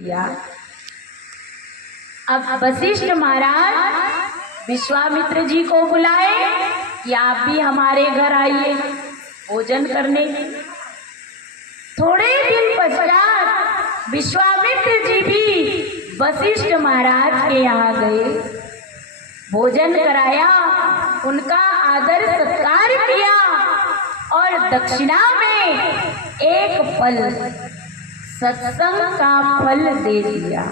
किया। अब वशिष्ठ महाराज विश्वामित्र जी को बुलाए कि आप भी हमारे घर आइए भोजन करने। थोड़े दिन पश्चात विश्वामित्र जी भी वशिष्ठ महाराज के यहाँ गए, भोजन कराया, उनका आदर सत्कार किया और दक्षिणा में एक फल, सत्संग का फल दे दिया।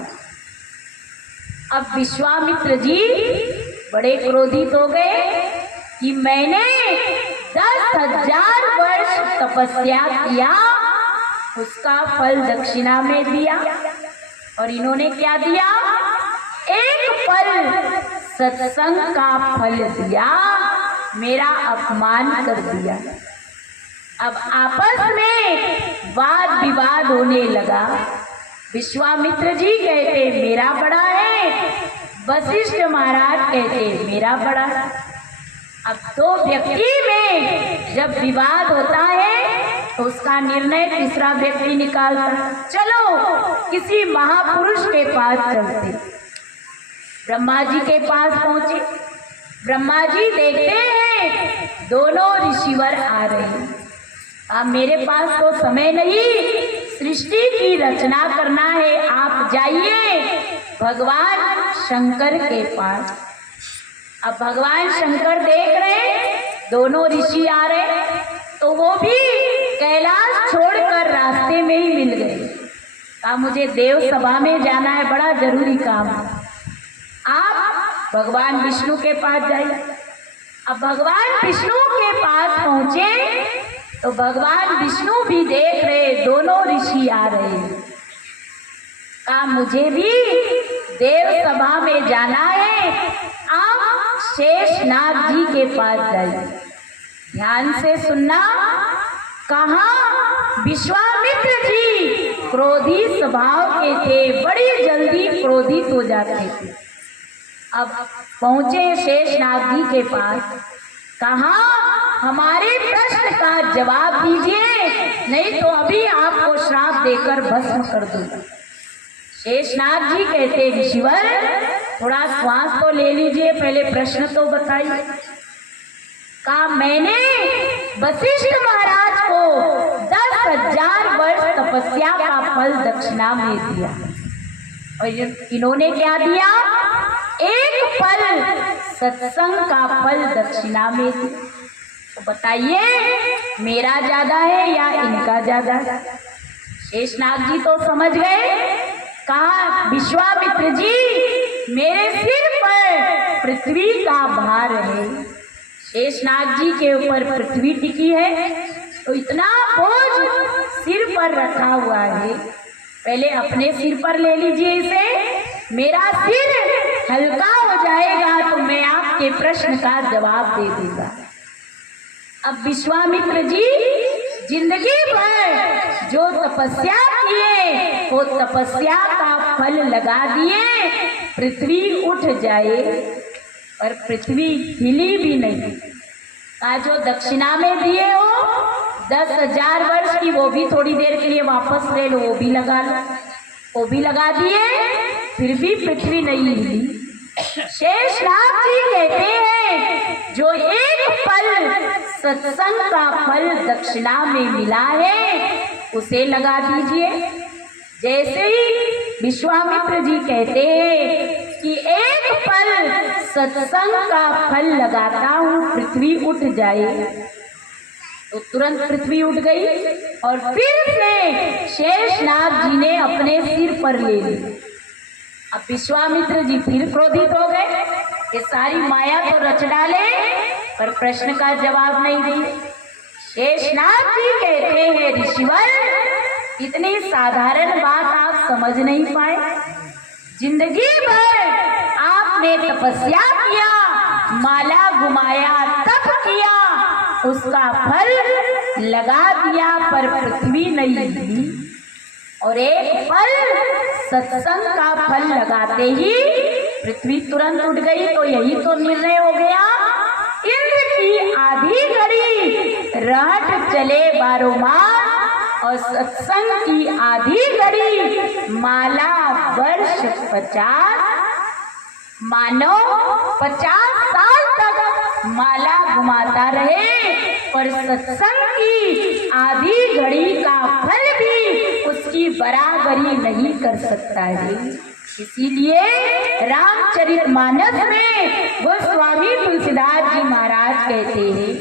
अब विश्वामित्र जी बड़े क्रोधित हो गए कि मैंने 10,000 वर्ष तपस्या किया, उसका फल दक्षिणा में दिया, और इन्होंने क्या दिया? एक फल, सत्संग का फल दिया, मेरा अपमान कर दिया। अब आपस में वाद विवाद होने लगा। विश्वामित्र जी कहते मेरा बड़ा है, वशिष्ठ महाराज कहते मेरा बड़ा है। अब दो व्यक्ति में जब विवाद होता है तो उसका निर्णय तीसरा व्यक्ति निकालता। चलो किसी महापुरुष के पास चलते। ब्रह्मा जी के पास पहुंचे। ब्रह्मा जी देखते हैं दोनों ऋषिवर आ रहे हैं। अब मेरे पास तो समय नहीं, सृष्टि की रचना करना है, आप जाइए भगवान शंकर के पास। अब भगवान शंकर देख रहे दोनों ऋषि आ रहे, तो वो भी कैलाश छोड़कर रास्ते में ही मिल गए। कहा मुझे देव सभा में जाना है, बड़ा जरूरी काम है, आप भगवान विष्णु के पास जाइए। अब भगवान विष्णु के पास पहुंचे तो भगवान विष्णु भी देख रहे दोनों ऋषि आ रहे हैं। कहा मुझे भी देव सभा में जाना है, आप शेषनाग जी के पास जाइए। ध्यान से सुनना, कहा विश्वामित्र जी क्रोधी स्वभाव के थे, बड़ी जल्दी क्रोधित हो जाते थे। अब पहुंचे शेषनाग जी के पास, कहा हमारे प्रश्न का जवाब दीजिए, नहीं तो अभी आपको श्राप देकर भस्म कर दूंगा। शेषनाग जी कहते ऋषिवर थोड़ा श्वास तो ले लीजिए, पहले प्रश्न तो बताइए। कहा मैंने वशिष्ठ महाराज को 10,000 वर्ष तपस्या का फल दक्षिणा में दिया, और इन्होंने क्या दिया? एक फल, सत्संग का फल दक्षिणा में दिया। तो बताइए मेरा ज्यादा है या इनका ज्यादा है? शेषनाग जी तो समझ गए। कहा विश्वामित्र जी मेरे सिर पर पृथ्वी का भार है, शेषनाग जी के ऊपर पृथ्वी टिकी है, तो इतना बोझ सिर पर रखा हुआ है, पहले अपने सिर पर ले लीजिए इसे, मेरा सिर हल्का हो जाएगा तो मैं आपके प्रश्न का जवाब दे दूंगा। अब विश्वामित्र जी जिंदगी भर जो तपस्या किए वो तपस्या का फल लगा दिए, पृथ्वी उठ जाए, पर पृथ्वी हिली भी नहीं। जो दक्षिणा में दिए हो 10,000 वर्ष की, वो भी थोड़ी देर के लिए वापस ले लो, वो भी लगा लो, वो भी लगा दिए, फिर भी पृथ्वी नहीं हिली। शेषनाग जी कहते हैं जो एक फल सत्संग का फल दक्षिणा में मिला है उसे लगा दीजिए। जैसे ही विश्वामित्र जी कहते हैं कि एक फल सत्संग का फल लगाता हूँ पृथ्वी उठ जाए, तो तुरंत पृथ्वी उठ गई, और फिर से शेषनाग जी ने अपने सिर पर ले ली। अब विश्वामित्र जी फिर क्रोधित हो गए कि सारी माया तो रच डाले पर प्रश्न का जवाब नहीं दिए। शेषनाग जी कहते हैं ऋषिवर इतनी साधारण बात आप समझ नहीं पाए, जिंदगी भर आपने तपस्या किया, माला घुमाया, तप किया, उसका फल लगा दिया पर पृथ्वी नहीं हिली, और एक फल सत्संग का फल लगाते ही पृथ्वी तुरंत उठ गई। तो यही तो निर्णय हो गया, इंद्र की आधी घड़ी रहट चले 12 मास, और सत्संग की आधी घड़ी माला वर्ष 50 मानो 50 साल तक माला घुमाता रहे और सत्संग की आधी घड़ी का फल भी उसकी बराबरी नहीं कर सकता है। इसीलिए रामचरितमानस में गोस्वामी तुलसीदास जी महाराज कहते हैं,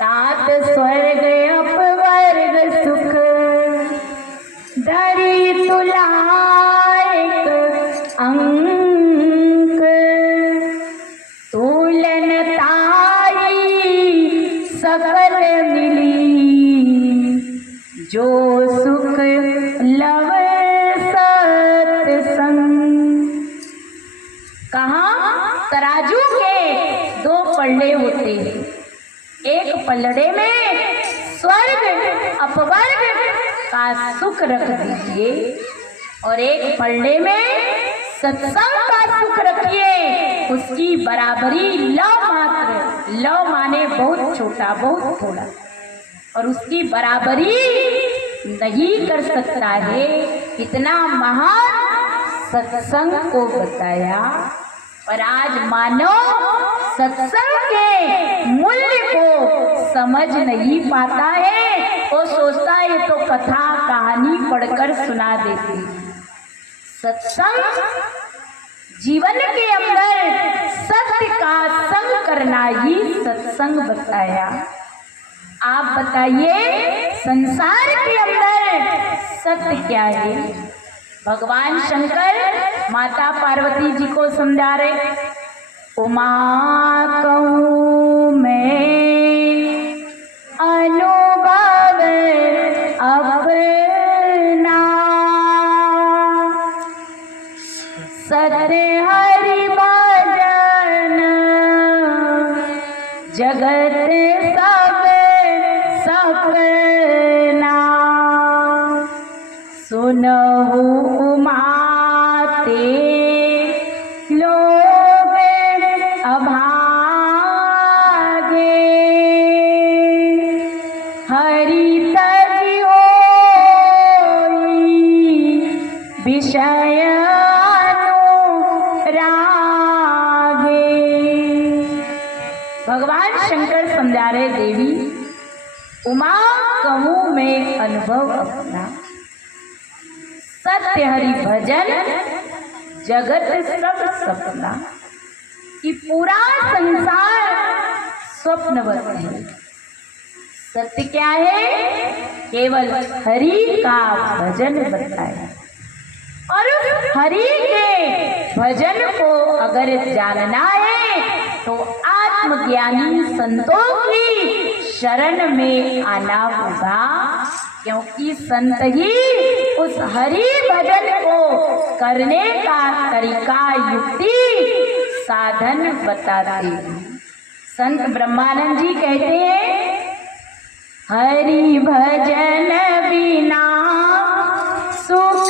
तात स्वर्ग अपवर्ग सुख धरी तुलायक अंक तुलन ताई सकल मिली जो सुख लव सत्संग। कहाँ तराजू के 2 पल्ले होते हैं, एक पलड़े में स्वर्ग अपवर्ग का सुख रख दीजिए और एक पलड़े में सत्संग का सुख रखिए। उसकी बराबरी लव मात्र, लव माने बहुत छोटा बहुत थोड़ा, और उसकी बराबरी नहीं कर सकता है। इतना महान सत्संग को बताया, पर आज मानो सत्संग के मूल्य को समझ नहीं पाता है। वो सोचता है तो कथा कहानी पढ़कर सुना देती। सत्संग जीवन के अंदर सत्य का संग करना ही सत्संग बताया। आप बताइए संसार के अंदर सत्य क्या है? भगवान शंकर माता पार्वती जी को समझा रहे, उमा कहूँ मैं अनुभव अपना सत्य हरि भजन जगत सब सपना सुनहु उमाते लोग अभागे हरि तज होई विषय अनुरागे। भगवान शंकर समझा रहे, देवी उमा कहूँ मैं अनुभव अपना सत्य हरि भजन जगत सब सपना। कि पूरा संसार स्वप्नवत है। सत्य क्या है? केवल हरि का भजन बताया। और उस हरि के भजन को अगर जानना है तो आत्मज्ञानी संतों की शरण में आना होगा, क्योंकि संत ही उस हरि भजन को करने का तरीका युक्ति साधन बताते हैं। संत ब्रह्मानंद जी कहते हैं, हरि भजन बिना सुख